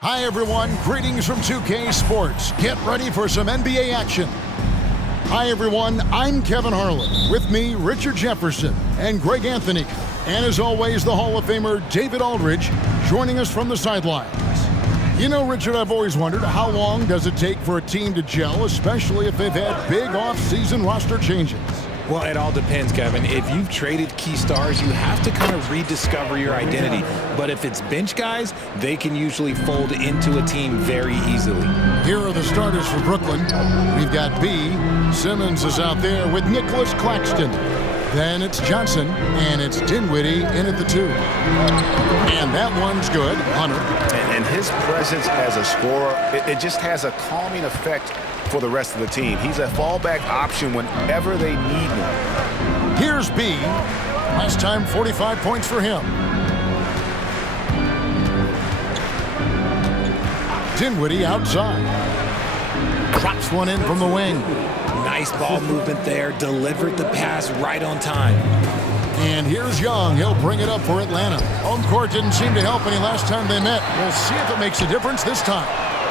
Hi, everyone. Greetings from 2K Sports. Get ready for some NBA action. Hi, everyone. I'm Kevin Harlan. With me, Richard Jefferson and Greg Anthony. And as always, the Hall of Famer David Aldridge joining us from the sidelines. You know, Richard, I've always wondered, how long does it take for a team to gel, especially if they've had big off-season roster changes? Well, it all depends, Kevin. If you've traded key stars, you have to kind of rediscover your identity. But if it's bench guys, they can usually fold into a team very easily. Here are the starters for Brooklyn. We've got B. Simmons is out there with Nicholas Claxton. Then it's Johnson, and it's Dinwiddie in at the 2. And that one's good, Hunter. And his presence as a scorer, it just has a calming effect for the rest of the team. He's a fallback option whenever they need him. Here's B. Last time, 45 points for him. Dinwiddie outside. Drops one in from the wing. Nice ball movement there. Delivered the pass right on time. And here's Young. He'll bring it up for Atlanta. Home court didn't seem to help any last time they met. We'll see if it makes a difference this time.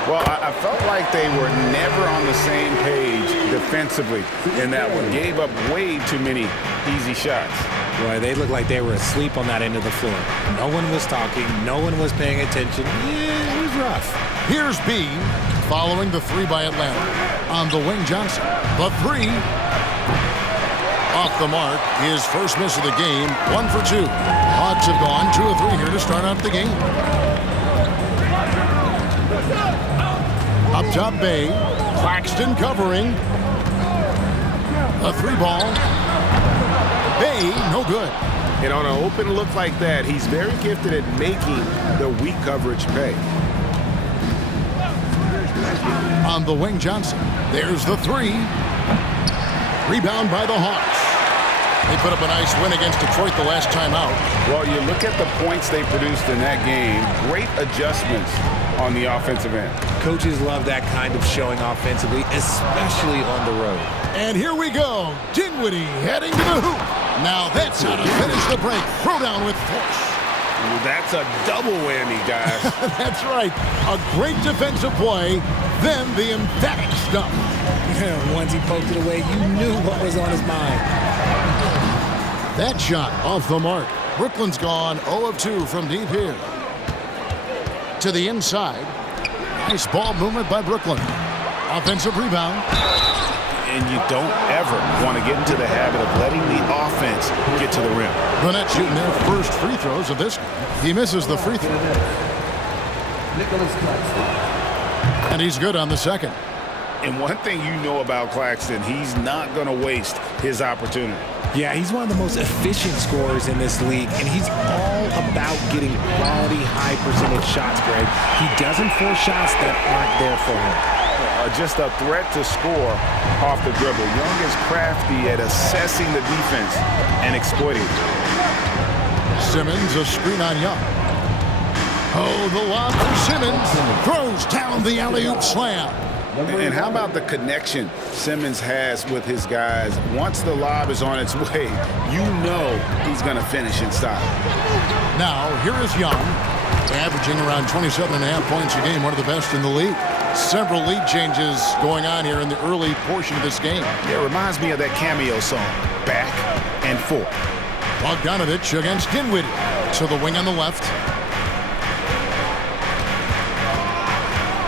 Well, I felt like they were never on the same page defensively in that one. Gave up way too many easy shots. Boy, they looked like they were asleep on that end of the floor. No one was talking. No one was paying attention. Yeah, it was rough. Here's B, following the 3 by Atlanta. On the wing, Johnson. The 3. Off the mark. His first miss of the game. 1 for 2. Hawks have gone 2 of 3 here to start out the game. Up top, Bay. Claxton covering. A 3 ball. Bay, no good. And on an open look like that, he's very gifted at making the weak coverage pay. On the wing, Johnson. There's the 3. Rebound by the Hawks. They put up a nice win against Detroit the last time out. Well, you look at the points they produced in that game. Great adjustments on the offensive end. Coaches love that kind of showing offensively, especially on the road. And here we go. Dinwiddie heading to the hoop. Now that's how to finish the break. Throw down with force. Ooh, that's a double whammy, guys. That's right. A great defensive play, then the emphatic stuff. Once he poked it away, you knew what was on his mind. That shot off the mark. Brooklyn's gone 0 of 2 from deep here. To the inside. Nice ball movement by Brooklyn. Offensive rebound. And you don't ever want to get into the habit of letting the offense get to the rim. The Nets shooting their first free throws of this game. He misses the free throw. And he's good on the second. And one thing you know about Claxton, he's not going to waste his opportunity. Yeah, he's one of the most efficient scorers in this league, and he's all about getting quality, high-percentage shots, Greg. He doesn't force shots that aren't there for him. Just a threat to score off the dribble. Young is crafty at assessing the defense and exploiting it. Simmons, a screen on Young. Oh, the lob for Simmons. Throws down the alley-oop slam. And how about the connection Simmons has with his guys? Once the lob is on its way, you know he's going to finish in style. Now, here is Young, averaging around 27.5 points a game, one of the best in the league. Several lead changes going on here in the early portion of this game. Yeah, it reminds me of that cameo song, Back and Forth. Bogdanovich against Dinwiddie. To the wing on the left.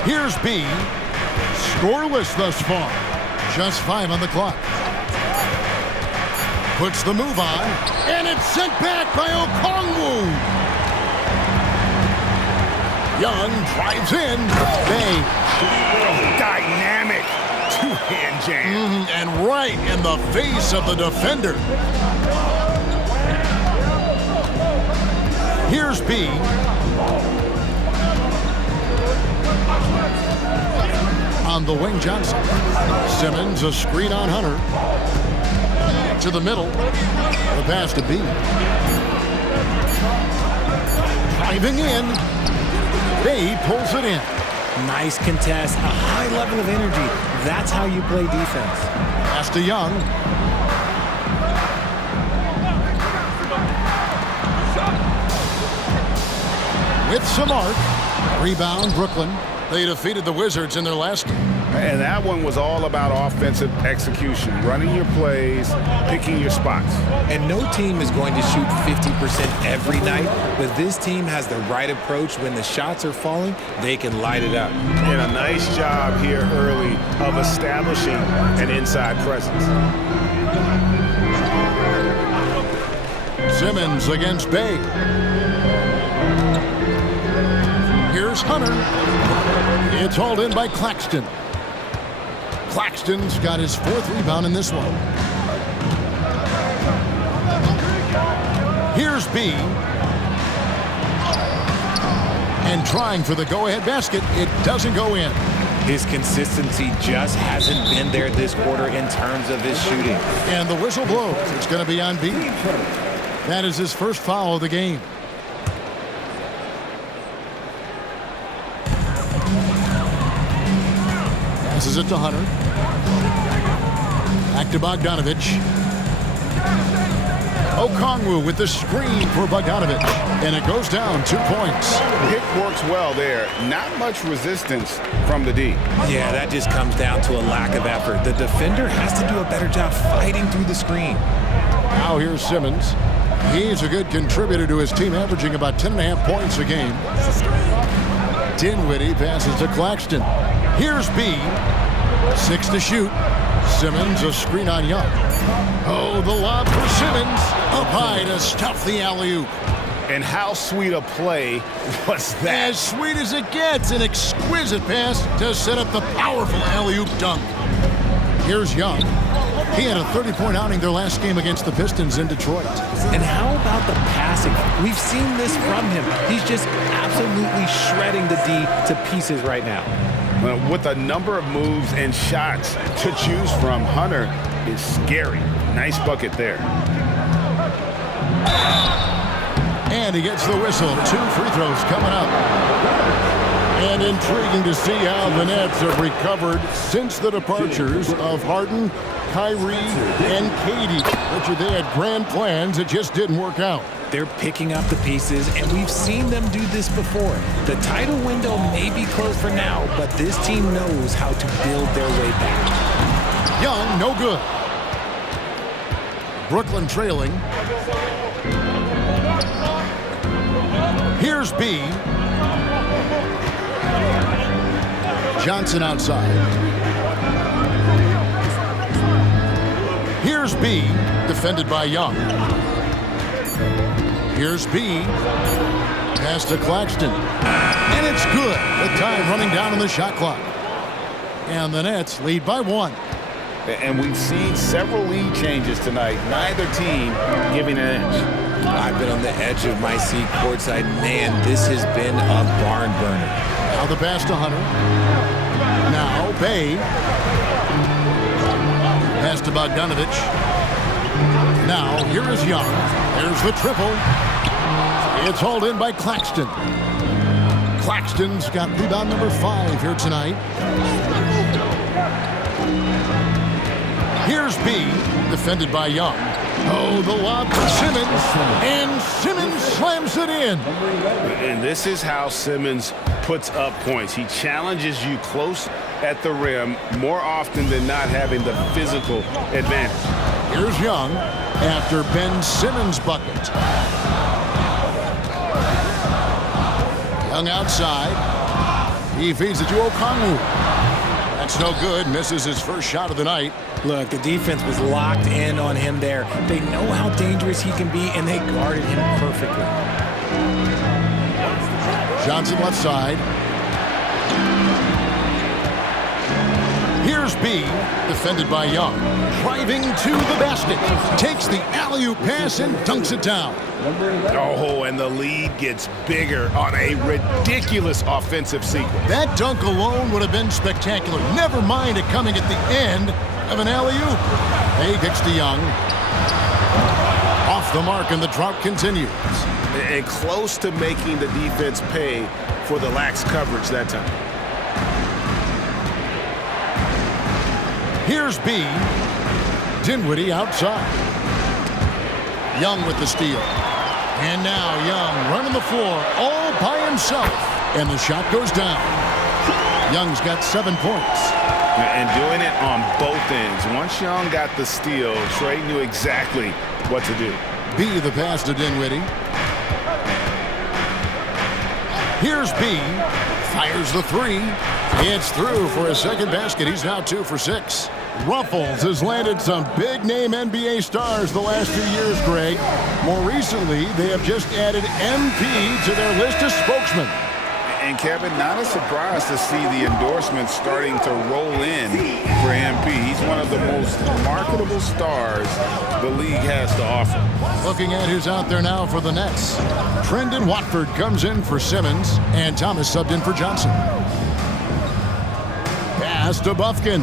Here's B. Scoreless thus far. Just 5 on the clock. Puts the move on. And it's sent back by Okongwu. Young drives in. Bay. Dynamic two-hand jam. And right in the face of the defender. Here's B. On the wing, Johnson. Simmons, a screen on Hunter. To the middle. The pass to B. Driving in. Bay pulls it in. Nice contest, a high level of energy. That's how you play defense. Pass to Young. with some arc. Rebound, Brooklyn. They defeated the Wizards in their last game. And that one was all about offensive execution, running your plays, picking your spots. And no team is going to shoot 50% every night, but this team has the right approach. When the shots are falling, they can light it up. And a nice job here early of establishing an inside presence. Simmons against Bay. Here's Hunter. It's hauled in by Claxton. Claxton's got his 4th rebound in this one. Here's B. And trying for the go-ahead basket. It doesn't go in. His consistency just hasn't been there this quarter in terms of his shooting. And the whistle blows. It's going to be on B. That is his first foul of the game. Passes it to Hunter. Back to Bogdanovich. Okongwu with the screen for Bogdanovich. And it goes down 2 points. Pick works well there. Not much resistance from the D. Yeah, that just comes down to a lack of effort. The defender has to do a better job fighting through the screen. Now here's Simmons. He's a good contributor to his team, averaging about 10.5 points a game. Dinwiddie passes to Claxton. Here's B. 6 to shoot. Simmons, a screen on Young. Oh, the lob for Simmons. Up high to stuff the alley-oop. And how sweet a play was that? As sweet as it gets. An exquisite pass to set up the powerful alley-oop dunk. Here's Young. He had a 30-point outing their last game against the Pistons in Detroit. And how about the passing? We've seen this from him. He's just absolutely shredding the D to pieces right now. With a number of moves and shots to choose from, Hunter is scary. Nice bucket there. And he gets the whistle. 2 free throws coming up. And intriguing to see how the Nets have recovered since the departures of Harden, Kyrie, and Katie. Richard, they had grand plans. It just didn't work out. They're picking up the pieces, and we've seen them do this before. The title window may be closed for now, but this team knows how to build their way back. Young, no good. Brooklyn trailing. Here's B. Johnson outside. Here's B, defended by Young. Here's B. Pass to Claxton. And it's good. The time running down on the shot clock. And the Nets lead by 1. And we've seen several lead changes tonight. Neither team giving an edge. I've been on the edge of my seat courtside. Man, this has been a barn burner. Now the pass to Hunter. Now Bay. Pass to Bogdanovich. Now here is Young. There's the triple. It's hauled in by Claxton. Claxton's got rebound number 5 here tonight. Here's B, defended by Young. Oh, the lob for Simmons. And Simmons slams it in. And this is how Simmons puts up points. He challenges you close at the rim more often than not, having the physical advantage. Here's Young after Ben Simmons' bucket. Young outside. He feeds it to Okongwu. That's no good. Misses his first shot of the night. Look, the defense was locked in on him there. They know how dangerous he can be, and they guarded him perfectly. Johnson left side. Here's B, defended by Young. Driving to the basket. Takes the alley-oop pass and dunks it down. Oh, and the lead gets bigger on a ridiculous offensive sequence. That dunk alone would have been spectacular. Never mind it coming at the end of an alley-oop. Bay kicks to Young. Off the mark, and the drought continues. And close to making the defense pay for the lax coverage that time. Here's B. Dinwiddie outside. Young with the steal. And now Young running the floor all by himself. And the shot goes down. Young's got 7 points. And doing it on both ends. Once Young got the steal, Trey knew exactly what to do. B the pass to Dinwiddie. Here's B. Fires the 3. It's through for a second basket. He's now 2 for 6. Ruffles has landed some big-name NBA stars the last few years, Greg. More recently, they have just added MP to their list of spokesmen. And Kevin, not a surprise to see the endorsements starting to roll in for MP. He's one of the most marketable stars the league has to offer. Looking at who's out there now for the Nets. Trendon Watford comes in for Simmons, and Thomas subbed in for Johnson. Pass to Bufkin.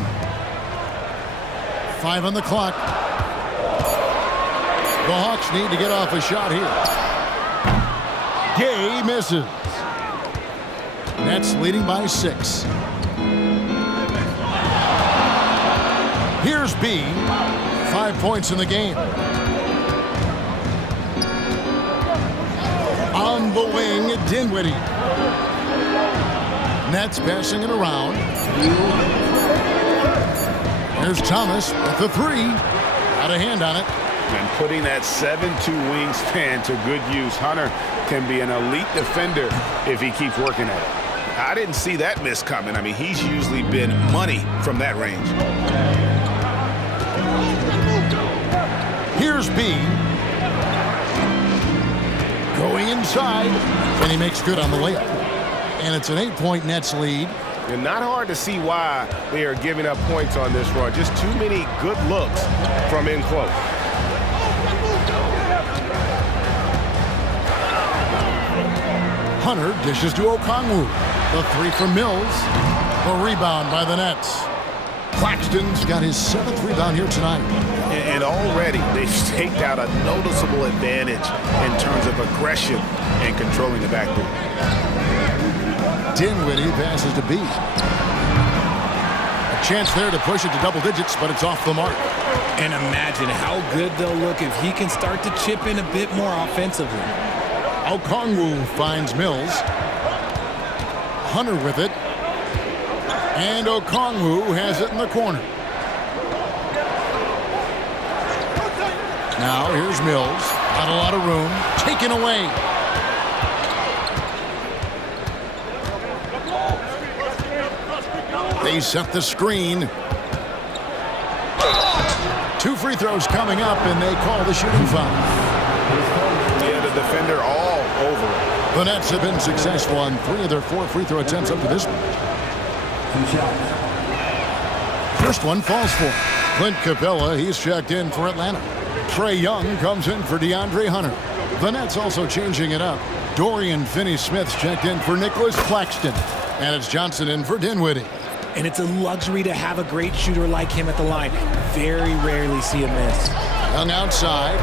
5 on the clock. The Hawks need to get off a shot here. Gay misses. Nets leading by 6. Here's B. 5 points in the game. On the wing, Dinwiddie. Nets passing it around. There's Thomas with the 3. Got a hand on it. And putting that 7'2" wingspan to good use. Hunter can be an elite defender if he keeps working at it. I didn't see that miss coming. I mean, he's usually been money from that range. Here's B. Going inside. And he makes good on the layup. And it's an 8-point Nets lead. And not hard to see why they are giving up points on this run. Just too many good looks from in close. Hunter dishes to Okongwu. The 3 from Mills. The rebound by the Nets. Claxton's got his 7th rebound here tonight. And already they've staked out a noticeable advantage in terms of aggression and controlling the backboard. Dinwiddie passes to B. A chance there to push it to double digits, but it's off the mark. And imagine how good they'll look if he can start to chip in a bit more offensively. Okongwu finds Mills. Hunter with it. And Okongwu has it in the corner. Now here's Mills. Not a lot of room. Taken away. They set the screen. 2 free throws coming up, and they call the shooting foul. Yeah, the defender all over it. The Nets have been successful on 3 of their 4 free throw attempts up to this point. First one falls for Clint Capella. He's checked in for Atlanta. Trae Young comes in for DeAndre Hunter. The Nets also changing it up. Dorian Finney-Smith's checked in for Nicholas Claxton. And it's Johnson in for Dinwiddie. And it's a luxury to have a great shooter like him at the line. Very rarely see a miss. Young outside.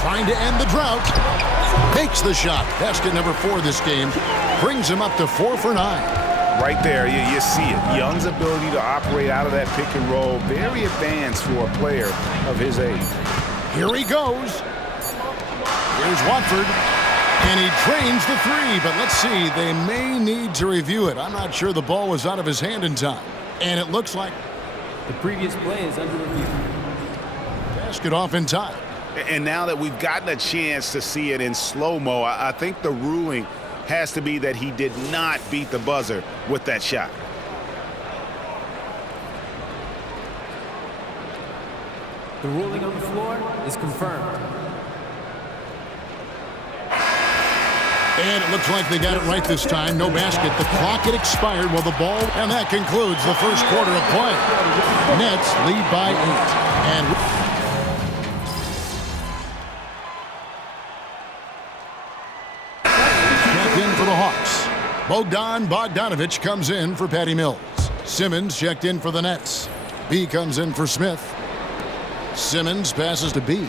Trying to end the drought. Makes the shot. Basket number 4 this game. Brings him up to 4 for 9. Right there, you see it. Young's ability to operate out of that pick and roll, very advanced for a player of his age. Here he goes. Here's Watford. And he drains the 3, but let's see. They may need to review it. I'm not sure the ball was out of his hand in time. And it looks like the previous play is under review. Basket off in time. And now that we've gotten a chance to see it in slow-mo, I think the ruling has to be that he did not beat the buzzer with that shot. The ruling on the floor is confirmed. And it looks like they got it right this time. No basket. The clock had expired while the ball, and that concludes the first quarter of play. Nets lead by 8. And checked in for the Hawks. Bogdan Bogdanović comes in for Patty Mills. Simmons checked in for the Nets. B comes in for Smith. Simmons passes to B.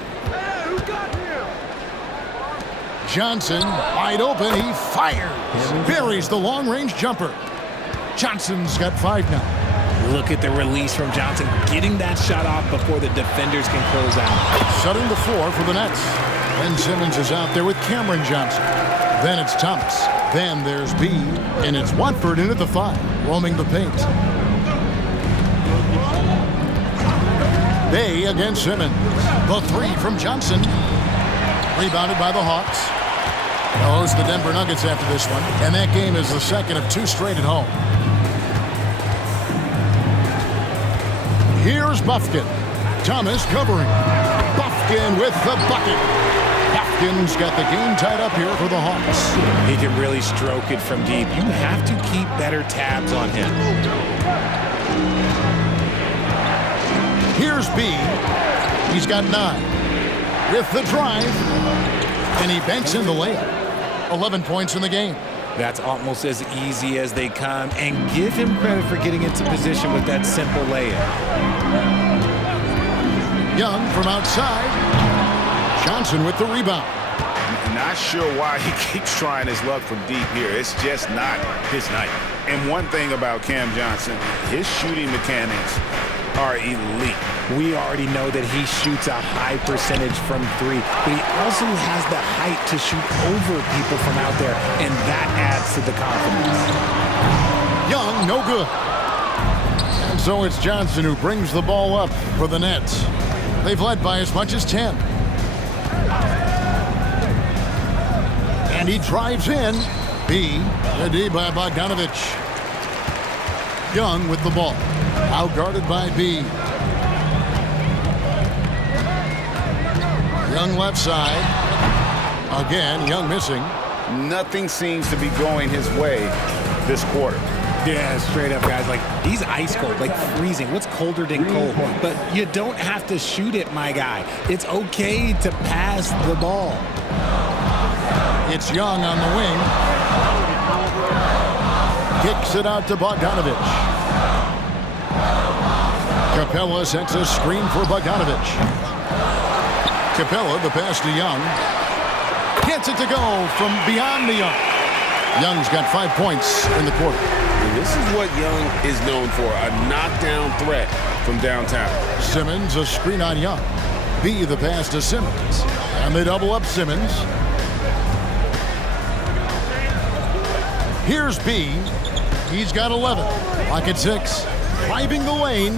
Johnson, wide open, he fires. Buries the long-range jumper. Johnson's got 5 now. Look at the release from Johnson, getting that shot off before the defenders can close out. Shutting the floor for the Nets. Ben Simmons is out there with Cameron Johnson. Then it's Thomas. Then there's B. And it's Watford in at the 5, roaming the paint. Bay against Simmons. The 3 from Johnson. Rebounded by the Hawks. They'll host the Denver Nuggets after this one. And that game is the second of 2 straight at home. Here's Bufkin. Thomas covering. Bufkin with the bucket. Bufkin's got the game tied up here for the Hawks. He can really stroke it from deep. You have to keep better tabs on him. Here's B. He's got 9. With the drive. And he banks in the layup. 11 points in the game. That's almost as easy as they come. And give him credit for getting into position with that simple layup. Young from outside. Johnson with the rebound. Not sure why he keeps trying his luck from deep here. It's just not his night. And one thing about Cam Johnson, his shooting mechanics are elite. We already know that he shoots a high percentage from 3, but he also has the height to shoot over people from out there, and that adds to the confidence. Young, no good. And so it's Johnson who brings the ball up for the Nets. They've led by as much as 10. And he drives in. B, the D by Bogdanovic. Young with the ball. Outguarded by B. Young left side. Again, Young missing. Nothing seems to be going his way this quarter. Yeah, straight up, guys. Like, he's ice cold, like freezing. What's colder than cold? But you don't have to shoot it, my guy. It's okay to pass the ball. It's Young on the wing. Kicks it out to Bogdanovic. Capella sets a screen for Bogdanovic. Capella, the pass to Young. Gets it to go from beyond the arc. Young's got 5 points in the quarter. And this is what Young is known for, a knockdown threat from downtown. Simmons, a screen on Young. B, the pass to Simmons. And they double up Simmons. Here's B. He's got 11. Pocket 6. Driving the lane.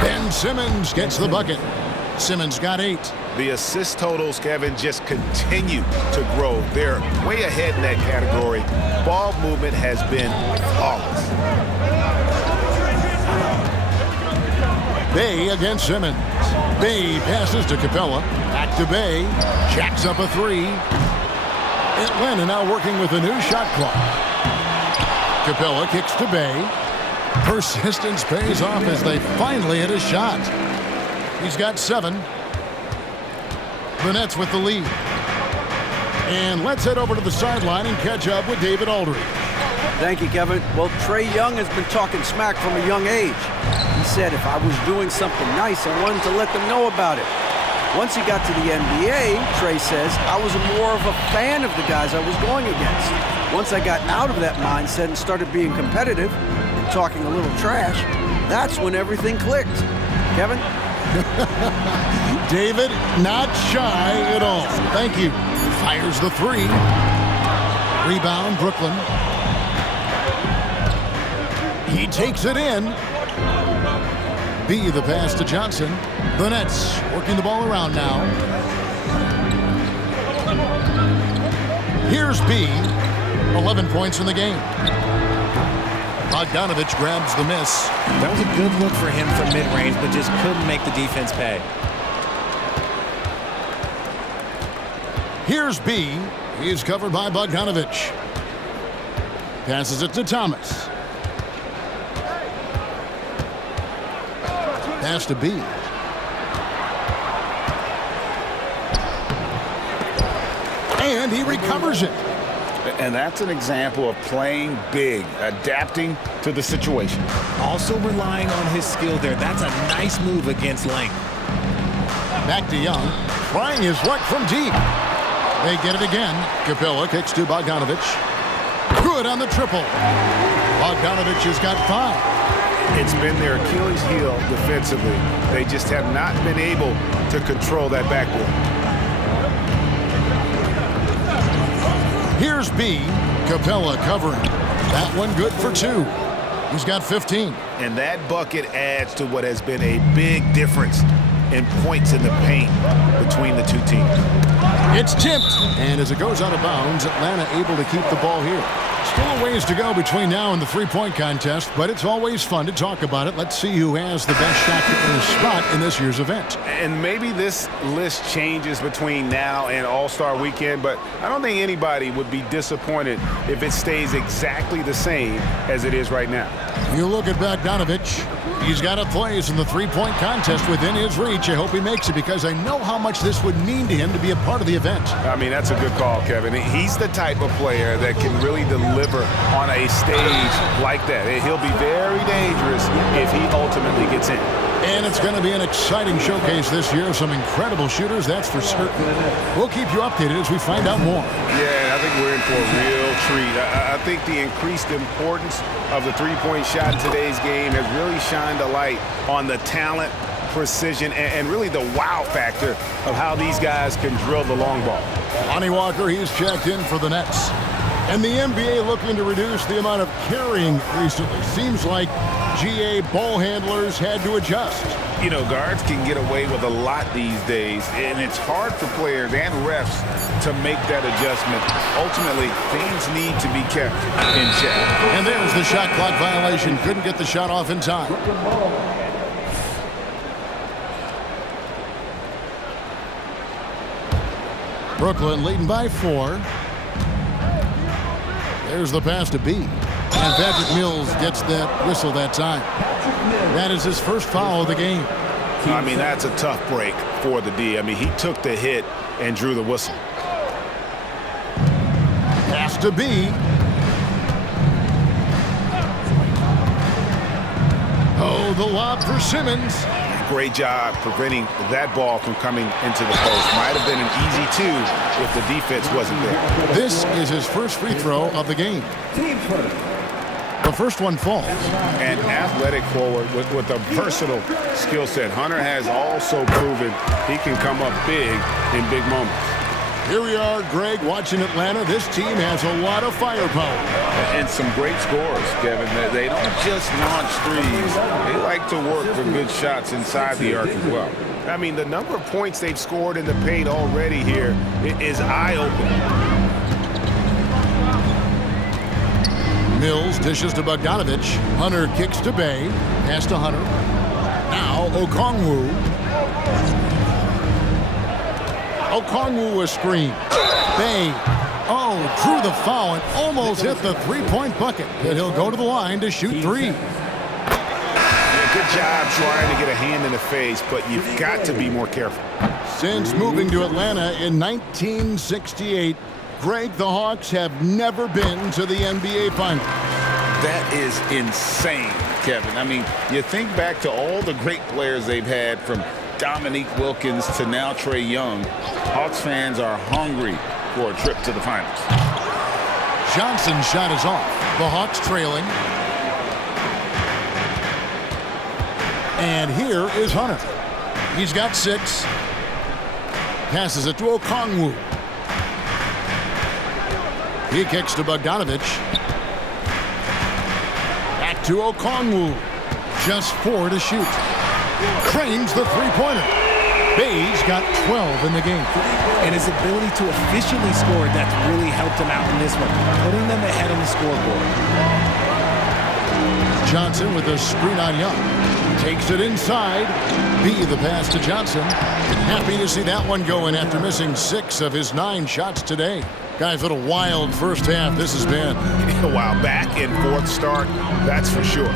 Ben Simmons gets the bucket. Simmons got 8. The assist totals, Kevin, just continue to grow. They're way ahead in that category. Ball movement has been flawless. Bay against Simmons. Bay passes to Capella. Back to Bay. Jacks up a 3. Atlanta now working with a new shot clock. Capella kicks to Bay. Persistence pays off as they finally hit a shot. He's got 7. The Nets with the lead. And let's head over to the sideline and catch up with David Aldridge. Thank you, Kevin. Well, Trae Young has been talking smack from a young age. He said if I was doing something nice, I wanted to let them know about it. Once he got to the NBA, Trae says, I was more of a fan of the guys I was going against. Once I got out of that mindset and started being competitive and talking a little trash, that's when everything clicked. Kevin? David, not shy at all. Thank you. Fires the 3. Rebound, Brooklyn. He takes it in. B, the pass to Johnson. The Nets working the ball around now. Here's B. 11 points in the game. Bogdanovic grabs the miss. That was a good look for him from mid-range, but just couldn't make the defense pay. Here's B. He's covered by Bogdanovic. Passes it to Thomas. Pass to B. And he recovers it. And that's an example of playing big, adapting to the situation. Also relying on his skill there. That's a nice move against length. Back to Young. Trying his luck from deep. They get it again. Capella kicks to Bogdanovic. Good on the triple. Bogdanovic has got 5. It's been their Achilles heel defensively. They just have not been able to control that backboard. Here's B. Capella covering. That one good for 2. He's got 15. And that bucket adds to what has been a big difference in points in the paint between the two teams. It's tipped. And as it goes out of bounds, Atlanta able to keep the ball here. Still a ways to go between now and the three-point contest, but it's always fun to talk about it. Let's see who has the best shot in the spot in this year's event. And maybe this list changes between now and All-Star Weekend, but I don't think anybody would be disappointed if it stays exactly the same as it is right now. You look at Bogdanovic. He's got a place in the three-point contest within his reach. I hope he makes it because I know how much this would mean to him to be a part of the event. I mean, that's a good call, Kevin. He's the type of player that can really deliver on a stage like that. He'll be very dangerous if he ultimately gets in. And it's going to be an exciting showcase this year. Some incredible shooters, that's for certain. We'll keep you updated as we find out more. Yeah, I think we're in for a real treat. I think the increased importance of the three-point shot in today's game has really shined a light on the talent, precision, and really the wow factor of how these guys can drill the long ball. Lonnie Walker, he's checked in for the Nets. And the NBA looking to reduce the amount of carrying recently. Seems like GA ball handlers had to adjust. You know, guards can get away with a lot these days, and it's hard for players and refs to make that adjustment. Ultimately, things need to be kept in check. And there's the shot clock violation. Couldn't get the shot off in time. Brooklyn leading by 4. There's the pass to B. And Patrick Mills gets that whistle that time. That is his first foul of the game. I mean, that's a tough break for the D. I mean, he took the hit and drew the whistle. Pass to B. Oh, the lob for Simmons. Great job preventing that ball from coming into the post. Might have been an easy 2 if the defense wasn't there. This is his first free throw of the game. The first one falls. An athletic forward with a versatile skill set. Hunter has also proven he can come up big in big moments. Here we are, Greg, watching Atlanta. This team has a lot of firepower. And some great scores, Kevin. They don't just launch threes. They like to work for good shots inside the arc as well. I mean, the number of points they've scored in the paint already here is eye-opening. Mills dishes to Bogdanovic. Hunter kicks to Bay. Pass to Hunter. Now Okongwu. Okongwu a screen. Bay. Oh, drew the foul and almost hit the three-point bucket. But he'll go to the line to shoot 3. Yeah, good job trying to get a hand in the face, but you've got to be more careful. Since moving to Atlanta in 1968, Greg, the Hawks have never been to the NBA Finals. That is insane, Kevin. I mean, you think back to all the great players they've had, from Dominique Wilkins to now Trae Young. Hawks fans are hungry for a trip to the finals. Johnson's shot is off. The Hawks trailing. And here is Hunter. He's got 6. Passes it to Okongwu. He kicks to Bogdanovic. Back to Okongwu. Just 4 to shoot. Cranes the three-pointer. Bay's got 12 in the game. And his ability to efficiently score, that's really helped him out in this one, putting them ahead on the scoreboard. Johnson with a screen on Young. Takes it inside. B the pass to Johnson. Happy to see that one going after missing 6 of his 9 shots today. Guys, what a wild first half this has been. Wow, back and forth start, that's for sure.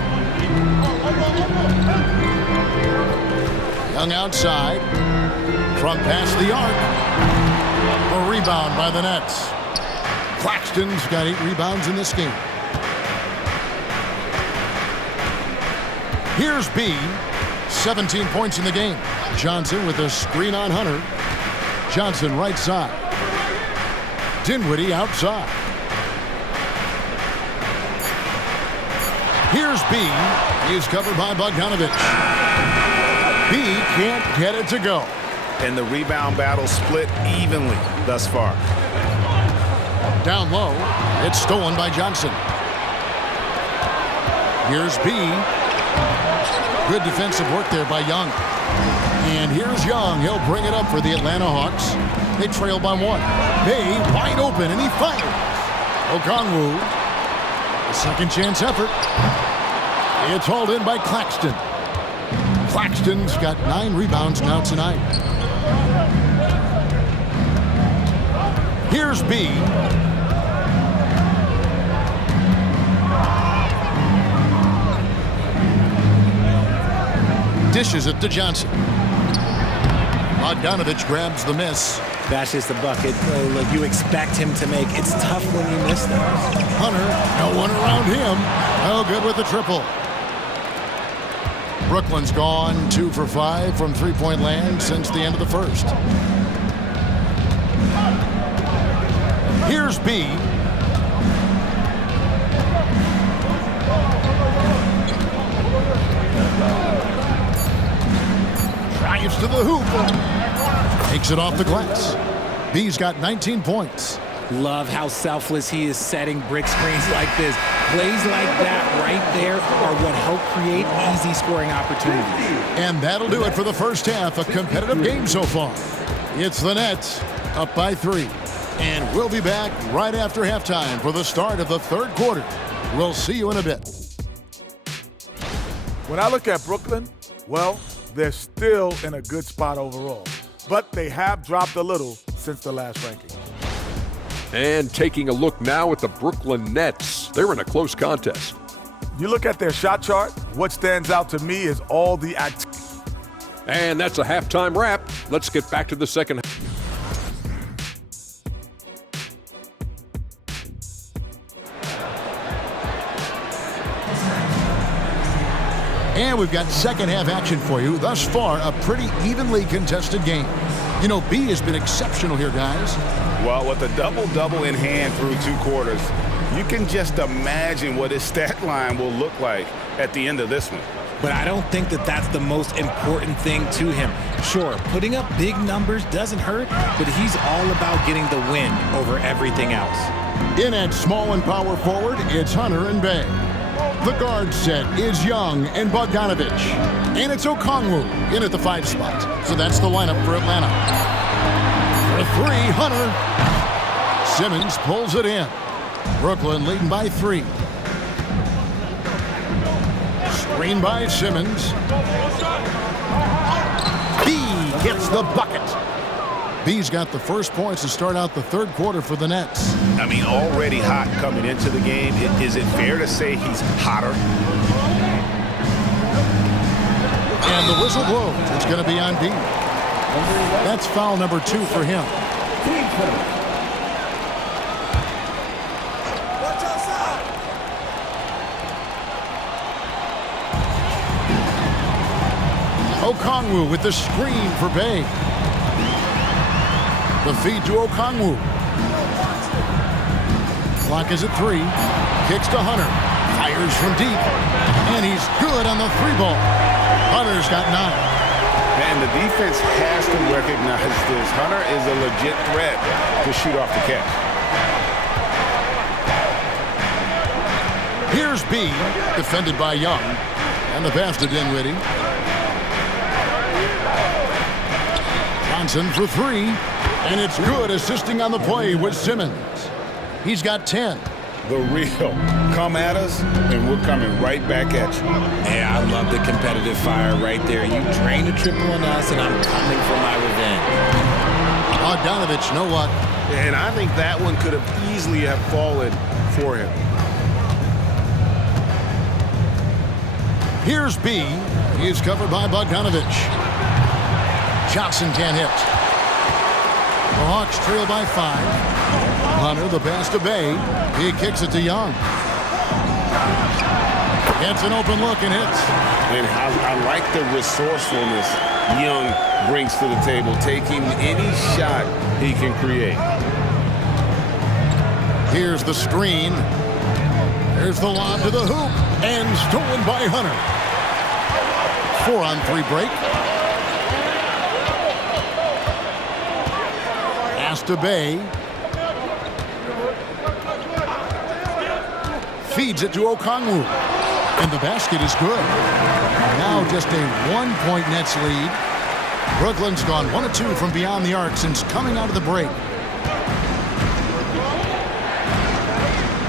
Young outside. From past the arc. A rebound by the Nets. Claxton's got 8 rebounds in this game. Here's B. 17 points in the game. Johnson with a screen on Hunter. Johnson right side. Dinwiddie outside. Here's B. He's covered by Bogdanovich. B can't get it to go. And the rebound battle split evenly thus far. Down low, it's stolen by Johnson. Here's B. Good defensive work there by Young. And here's Young. He'll bring it up for the Atlanta Hawks. They trail by 1. Bay wide open, and he fires. Okongwu, a second chance effort. It's hauled in by Claxton. Claxton's got 9 rebounds now tonight. Here's B. Dishes it to Johnson. Bogdanovich grabs the miss. That's just a bucket. Look, you expect him to make. It's tough when you miss them. Hunter, no one around him. No good with the triple. Brooklyn's gone 2 for 5 from three-point land since the end of the first. Here's B. Drives to the hoop. Takes it off the glass. B's got 19 points. Love how selfless he is setting brick screens like this. Plays like that right there are what help create easy scoring opportunities. And that'll do it for the first half. A competitive game so far. It's the Nets up by 3. And we'll be back right after halftime for the start of the third quarter. We'll see you in a bit. When I look at Brooklyn, well, they're still in a good spot overall. But they have dropped a little since the last ranking. And taking a look now at the Brooklyn Nets. They're in a close contest. You look at their shot chart, what stands out to me is all the activity. And that's a halftime wrap. Let's get back to the second half. And we've got second half action for you. Thus far, a pretty evenly contested game. You know, B has been exceptional here, guys. Well, with a double-double in hand through 2 quarters, you can just imagine what his stat line will look like at the end of this one. But I don't think that that's the most important thing to him. Sure, putting up big numbers doesn't hurt, but he's all about getting the win over everything else. In at small and power forward, it's Hunter and Bay. The guard set is Young and Bogdanovich. And it's Okongwu in at the 5 spot. So that's the lineup for Atlanta. For 3, Hunter. Simmons pulls it in. Brooklyn leading by 3. Screen by Simmons. B gets the bucket. B's got the first points to start out the third quarter for the Nets. I mean, already hot coming into the game. Is it fair to say he's hotter? And the whistle blows. It's going to be on B. That's foul number 2 for him. Okongwu with the screen for Bay. The feed to Okongwu. Clock is at 3. Kicks to Hunter. Fires from deep. And he's good on the 3-ball. Hunter's got 9. And the defense has to recognize this. Hunter is a legit threat to shoot off the catch. Here's B, defended by Young. And the pass to Dinwiddie. Johnson for 3. And it's good, assisting on the play with Simmons. He's got 10. The real. Come at us, and we're coming right back at you. Yeah, I love the competitive fire right there. You drain a triple on us, and I'm coming for my revenge. Bogdanovich, no luck. And I think that one could have easily have fallen for him. Here's B. He's covered by Bogdanovich. Johnson can't hit. The Hawks trail by 5. Hunter, the pass to Bay. He kicks it to Young. Gets an open look and hits. And I like the resourcefulness Young brings to the table, taking any shot he can create. Here's the screen. Here's the lob to the hoop. And stolen by Hunter. 4-on-3 break. Pass to Bay. Feeds it to Okongwu. And the basket is good. Now just a 1-point Nets lead. Brooklyn's gone 1 of 2 from beyond the arc since coming out of the break.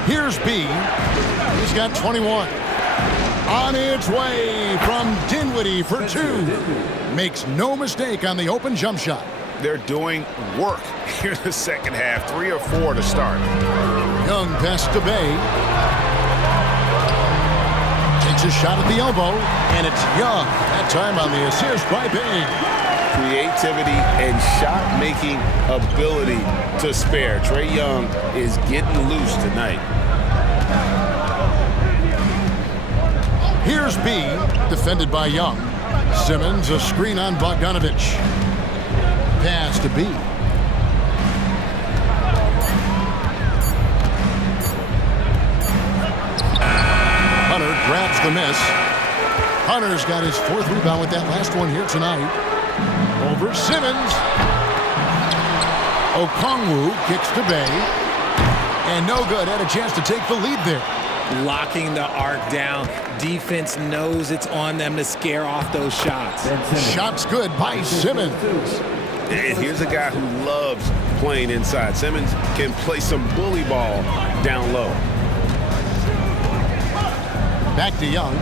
Here's B. He's got 21. On its way from Dinwiddie for 2. Makes no mistake on the open jump shot. They're doing work here in the second half. 3 or 4 to start. Young pass to Bay. Takes a shot at the elbow, and it's Young. That time on the assist by Bay. Creativity and shot-making ability to spare. Trae Young is getting loose tonight. Here's B, defended by Young. Simmons, a screen on Bogdanovich. Pass to B. Hunter grabs the miss. Hunter's got his 4th rebound with that last one here tonight. Over Simmons. Okongwu kicks to Bay. And no good. Had a chance to take the lead there. Locking the arc down. Defense knows it's on them to scare off those shots. Shots good by Simmons. And here's a guy who loves playing inside. Simmons can play some bully ball down low. Back to Young.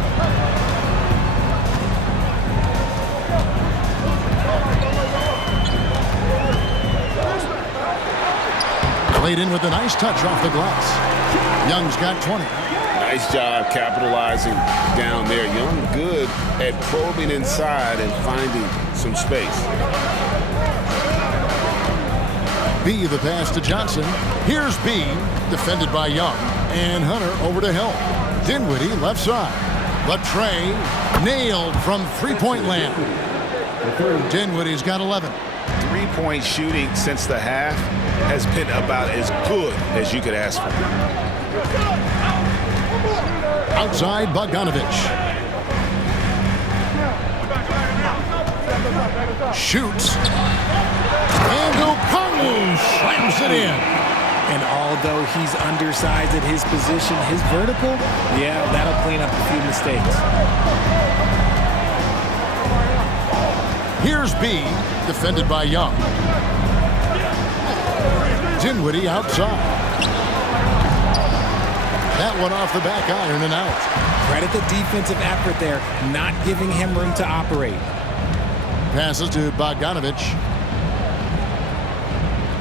Played in with a nice touch off the glass. Young's got 20. Nice job capitalizing down there. Young good at probing inside and finding some space. B the pass to Johnson. Here's B, defended by Young. And Hunter over to Hill. Dinwiddie left side. But Trae nailed from 3-point land. Dinwiddie's got 11. 3-point shooting since the half has been about as good as you could ask for. Outside Bogdanovich. Shoots. And Okongwu slams it in. And although he's undersized at his position, his vertical, yeah, that'll clean up a few mistakes. Here's B, defended by Young. Dinwiddie outside. That one off the back iron and out. Credit the defensive effort there, not giving him room to operate. Passes to Bogdanovich.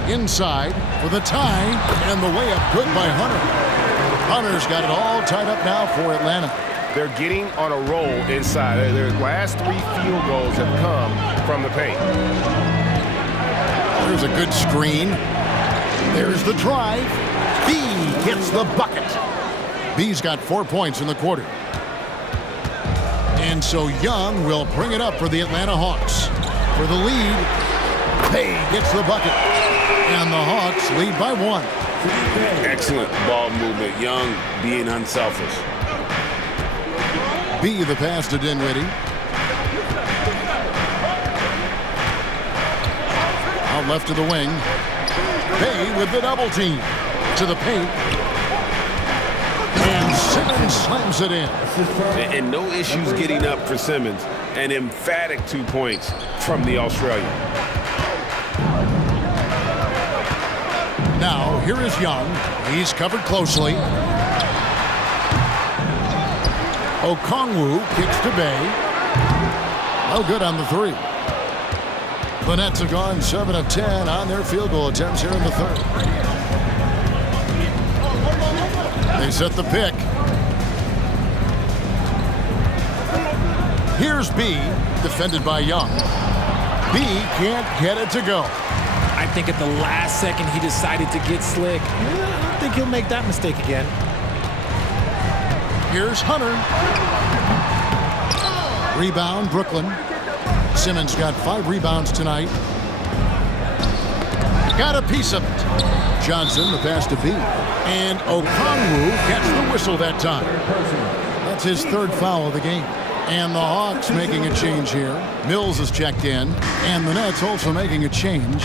Inside for the tie, and the layup good by Hunter. Hunter's got it all tied up now for Atlanta. They're getting on a roll inside. Their last 3 field goals have come from the paint. There's a good screen. There's the drive. B gets the bucket. B's got 4 points in the quarter. And so Young will bring it up for the Atlanta Hawks. For the lead, Bay gets the bucket. And the Hawks lead by 1. Excellent ball movement. Young being unselfish. B the pass to Dinwiddie. Out left to the wing. Bay with the double team. To the paint. And Simmons slams it in. And no issues getting up for Simmons. An emphatic 2 points from the Australian. Now, here is Young. He's covered closely. Okongwu kicks to Bay. No good on the 3. The Nets have gone 7 of 10 on their field goal attempts here in the 3rd. They set the pick. Here's B, defended by Young. B can't get it to go. I think at the last second he decided to get slick. I don't think he'll make that mistake again. Here's Hunter. Rebound, Brooklyn. Simmons got 5 rebounds tonight. Got a piece of it. Johnson, the pass to B. And Okongwu gets the whistle that time. That's his third foul of the game. And the Hawks making a change here. Mills is checked in. And the Nets also making a change.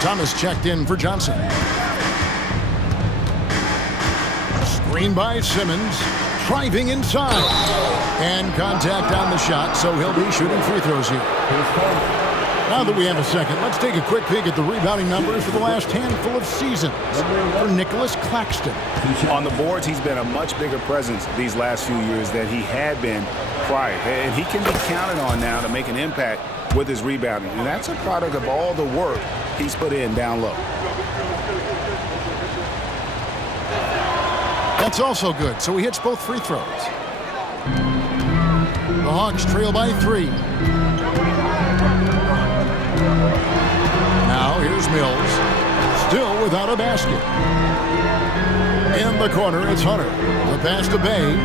Thomas checked in for Johnson. Screen by Simmons. Driving inside. And contact on the shot, so he'll be shooting free throws here. Now that we have a second, let's take a quick peek at the rebounding numbers for the last handful of seasons for Nicholas Claxton. On the boards, he's been a much bigger presence these last few years than he had been prior. And he can be counted on now to make an impact with his rebounding. And that's a product of all the work he's put in down low. That's also good, so he hits both free throws. The Hawks trail by 3. Now here's Mills, still without a basket. In the corner, it's Hunter. The pass to Bay.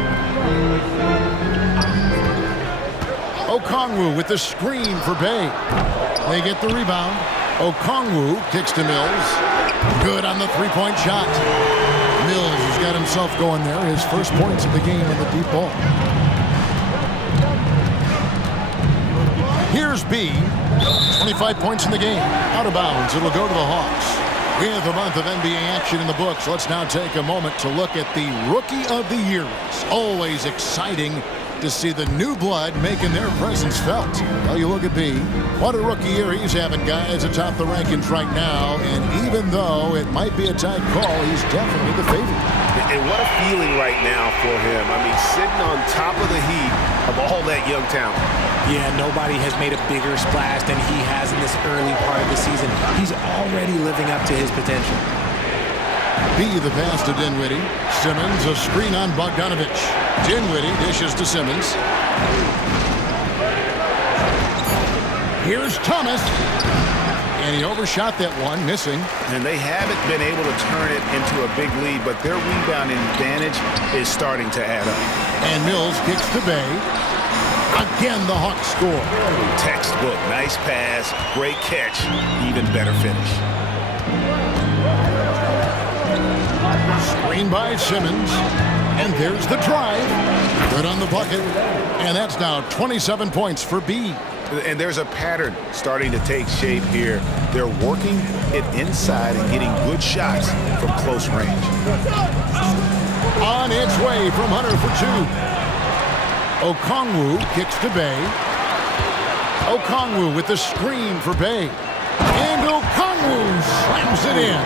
Okongwu with the screen for Bay. They get the rebound. Okongwu kicks to Mills. Good on the three-point shot. Mills has got himself going there. His first points of the game in the deep ball. Here's B. 25 points in the game. Out of bounds. It'll go to the Hawks. With a month of NBA action in the books, let's now take a moment to look at the Rookie of the Year. It's always exciting to see the new blood making their presence felt. Well, you look at B. What a rookie year he's having, guys, atop the rankings right now. And even though it might be a tight call, he's definitely the favorite. And what a feeling right now for him. I mean, sitting on top of the heap of all that young talent. Yeah, nobody has made a bigger splash than he has in this early part of the season. He's already living up to his potential. B, the pass to Dinwiddie. Simmons, a screen on Bogdanovich. Dinwiddie dishes to Simmons. Here's Thomas. And he overshot that one, missing. And they haven't been able to turn it into a big lead, but their rebounding advantage is starting to add up. And Mills kicks to Bay. Again, the Hawks score. Textbook, nice pass, great catch, even better finish. Screen by Simmons. And there's the drive. Good on the bucket. And that's now 27 points for B. And there's a pattern starting to take shape here. They're working it inside and getting good shots from close range. On its way from Hunter for 2. Okongwu kicks to Bay. Okongwu with the screen for Bay. And Okongwu slams it in.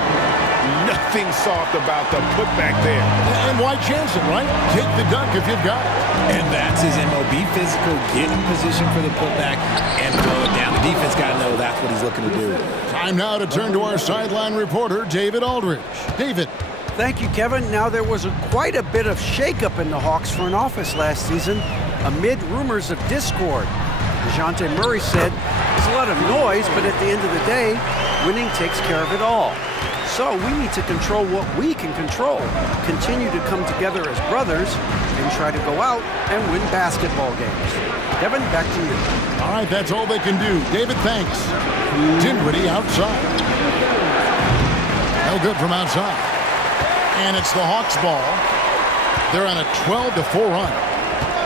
Nothing soft about the putback there. And why chance it, right? Take the dunk if you've got it. And that's his MO. Be physical, get in position for the putback, and throw it down. The defense got to know that's what he's looking to do. Time now to turn to our sideline reporter, David Aldridge. David. Thank you, Kevin. Now, there was quite a bit of shakeup in the Hawks front office last season amid rumors of discord. DeJounte Murray said, there's a lot of noise, but at the end of the day, winning takes care of it all. So we need to control what we can control, continue to come together as brothers, and try to go out and win basketball games. Kevin, back to you. All right, that's all they can do. David, thanks. Dinwiddie outside. No good from outside. And it's the Hawks ball. They're on a 12-4 run.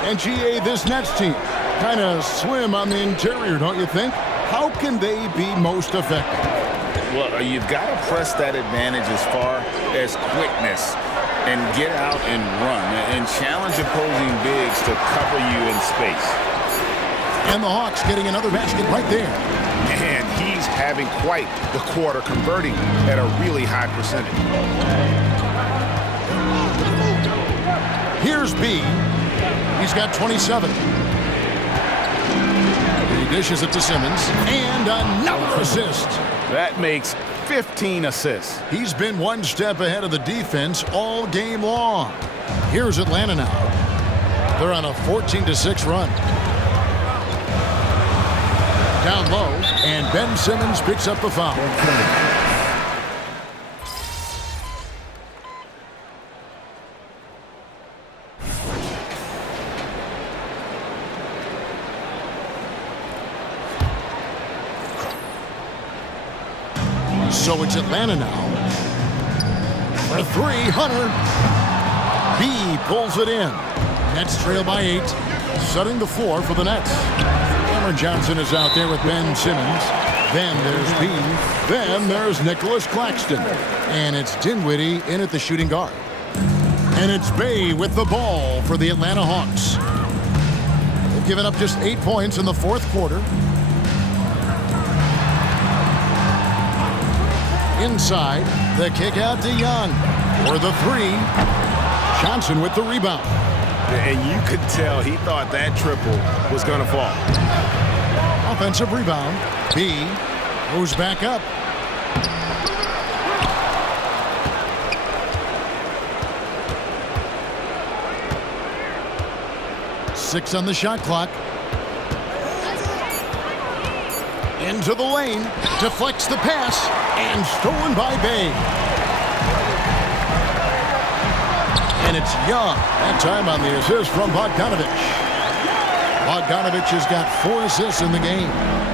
And GA, this Nets team, kind of slim on the interior, don't you think? How can they be most effective? Well, you've got to press that advantage as far as quickness and get out and run and challenge opposing bigs to cover you in space. And the Hawks getting another basket right there. And he's having quite the quarter, converting at a really high percentage. Here's B. He's got 27. He dishes it to Simmons. And another assist. That makes 15 assists. He's been one step ahead of the defense all game long. Here's Atlanta now. They're on a 14-6 run. Down low, and Ben Simmons picks up the foul. So it's Atlanta now. For 3, Hunter. B pulls it in. Nets trail by 8, setting the floor for the Nets. Cameron Johnson is out there with Ben Simmons. Then there's B. Then there's Nicholas Claxton. And it's Dinwiddie in at the shooting guard. And it's Bay with the ball for the Atlanta Hawks. They've given up just 8 points in the fourth quarter. Inside, the kick out to Young for the 3. Johnson with the rebound. And you could tell he thought that triple was going to fall. Offensive rebound. B goes back up. Six on the shot clock. Into the lane. Deflects the pass. And stolen by Bay. And it's Young. That time on the assist from Bogdanovich. Bogdanovich has got 4 assists in the game.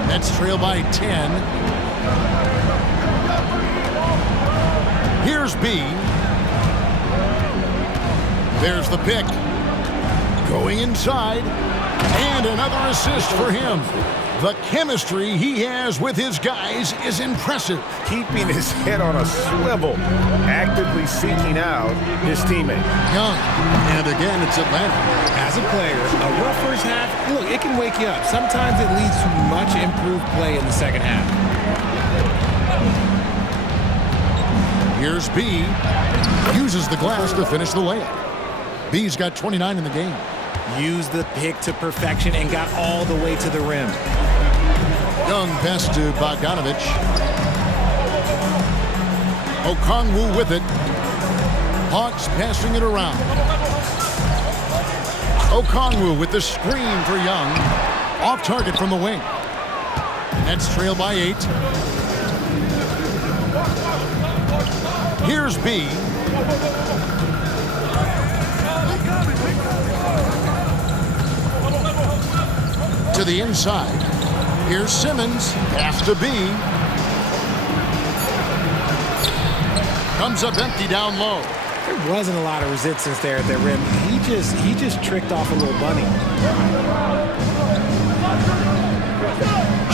Nets trail by 10. Here's B. There's the pick. Going inside. And another assist for him. The chemistry he has with his guys is impressive. Keeping his head on a swivel, actively seeking out his teammate. Young, and again it's Atlanta. As a player, a rough first half, look, it can wake you up. Sometimes it leads to much improved play in the second half. Here's B. Uses the glass to finish the layup. B's got 29 in the game. Used the pick to perfection and got all the way to the rim. Young pass to Bogdanovich. Okongwu with it. Hawks passing it around. Okongwu with the screen for Young. Off target from the wing. Nets trail by 8. Here's B. To the inside. Here's Simmons. Pass to B. Comes up empty down low. There wasn't a lot of resistance there at the rim. He just tricked off a little bunny.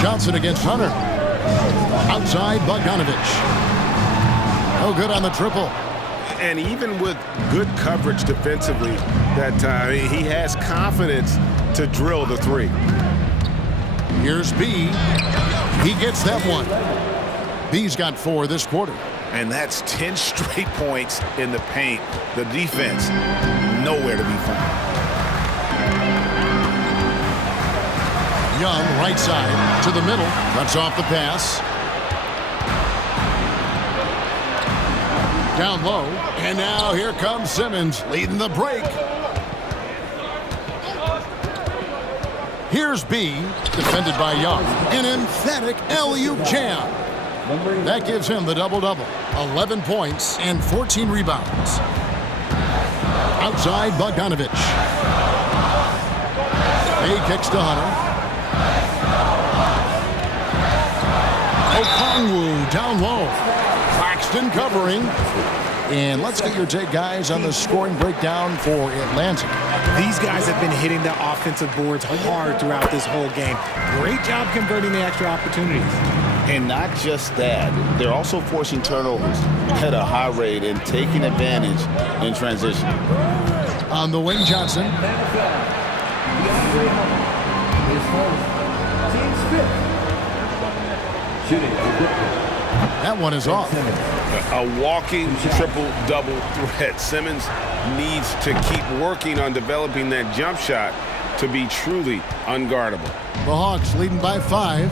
Johnson against Hunter. Outside Bogdanovich. No good on the triple. And even with good coverage defensively that time, he has confidence to drill the 3. Here's B. He gets that one. B's got 4 this quarter. And that's 10 straight points in the paint. The defense, nowhere to be found. Young, right side, to the middle. Cuts off the pass. Down low. And now here comes Simmons leading the break. Here's B, defended by Young. An emphatic alley-oop jam. That gives him the double-double. 11 points and 14 rebounds. Outside Bogdanovich. A kicks to Hunter. Okongwu down low. Claxton covering. And let's get your take, guys, on the scoring breakdown for Atlanta. These guys have been hitting the offensive boards hard throughout this whole game. Great job converting the extra opportunities. And not just that, they're also forcing turnovers at a high rate and taking advantage in transition. On the wing, Johnson. That one is off. A walking triple-double threat. Simmons needs to keep working on developing that jump shot to be truly unguardable. The Hawks leading by 5.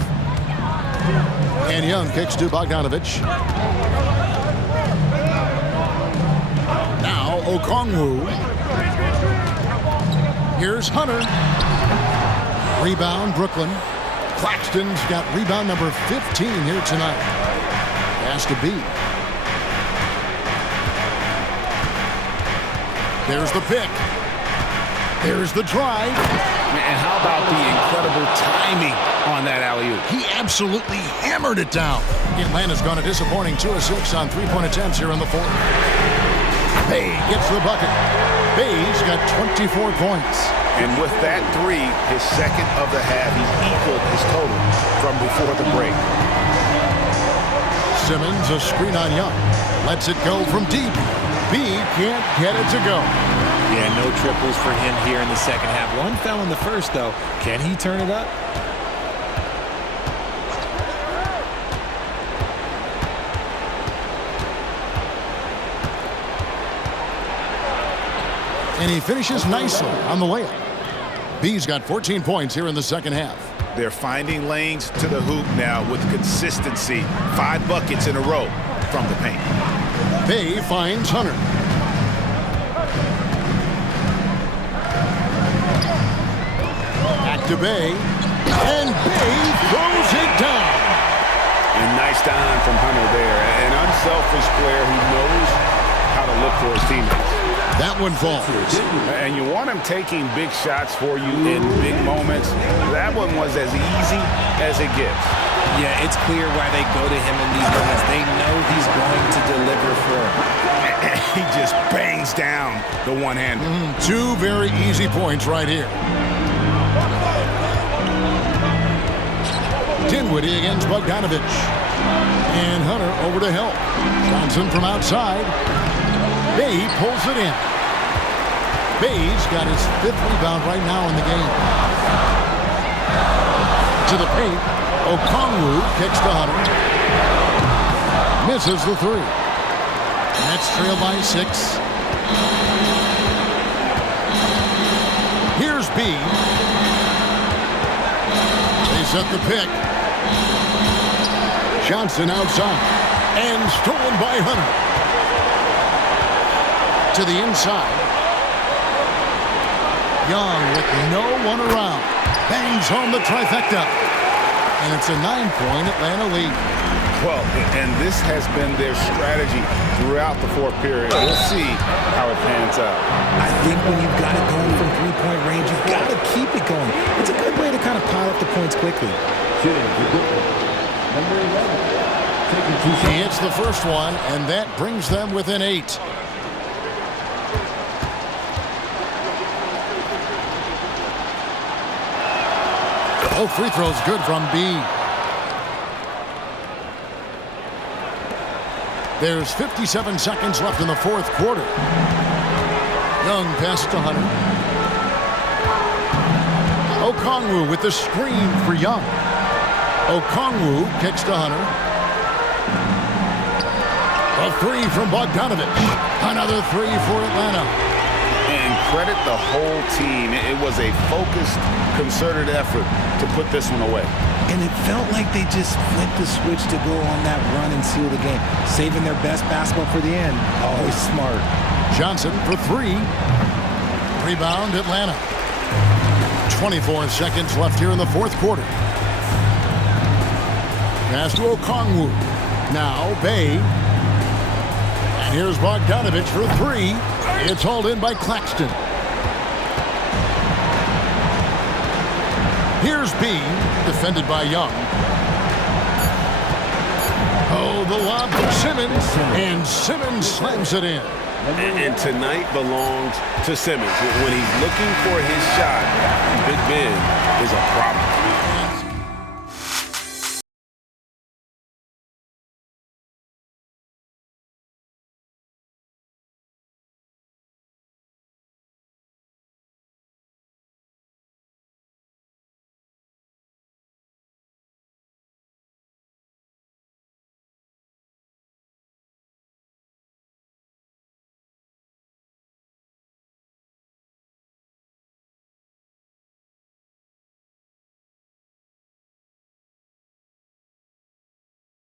And Young kicks to Bogdanovich. Now Okongwu. Here's Hunter. Rebound, Brooklyn. Claxton's got rebound number 15 here tonight. Pass to B. There's the pick. There's the drive. And how about the incredible timing on that alley-oop? He absolutely hammered it down. Atlanta's gone a disappointing 2 of 6 on 3-point attempts here in the fourth. Bay gets the bucket. Bay's got 24 points. And with that three, his second of the half, he's equaled his total from before the break. Simmons, a screen on Young. Lets it go from deep. B can't get it to go. Yeah, no triples for him here in the second half. One fell in the first, though. Can he turn it up? And he finishes nicely on the layup. B's got 14 points here in the second half. They're finding lanes to the hoop now with consistency. 5 buckets in a row from the paint. Bay finds Hunter. Back to Bay. And Bay throws it down. And nice dime from Hunter there. An unselfish player who knows how to look for his teammates. That one falls. And you want him taking big shots for you in big moments. That one was as easy as it gets. Yeah, it's clear why they go to him in these moments. They know he's going to deliver for them. And he just bangs down the one-hander. 2 very easy points right here. Dinwiddie against Bogdanovich. And Hunter over to help. Johnson from outside. Bay pulls it in. Bay's got his 5th rebound right now in the game. To the paint. Okongwu kicks to Hunter. Misses the 3. Nets trail by 6. Here's B. They set the pick. Johnson outside. And stolen by Hunter. To the inside. Young with no one around. Bangs home the trifecta. And it's a 9-point Atlanta lead. Well, and this has been their strategy throughout the 4th period. We'll see how it pans out. I think when you've got it going from 3-point range, you've got to keep it going. It's a good way to kind of pile up the points quickly. He hits the first one, and that brings them within 8. Both free throws good from B. There's 57 seconds left in the 4th quarter. Young pass to Hunter. Okongwu with the screen for Young. Okongwu kicks to Hunter. A 3 from Bogdanovich. Another 3 for Atlanta. And credit the whole team. It was a focused, concerted effort to put this one away. And it felt like they just flipped the switch to go on that run and seal the game. Saving their best basketball for the end. Always smart. Johnson for 3. Rebound Atlanta. 24 seconds left here in the 4th quarter. Pass to Okongwu. Now Bay. And here's Bogdanovich for 3. It's hauled in by Claxton. Here's B, defended by Young. Oh, the lob from Simmons, and Simmons slams it in. And tonight belongs to Simmons. When he's looking for his shot, Big Ben is a problem.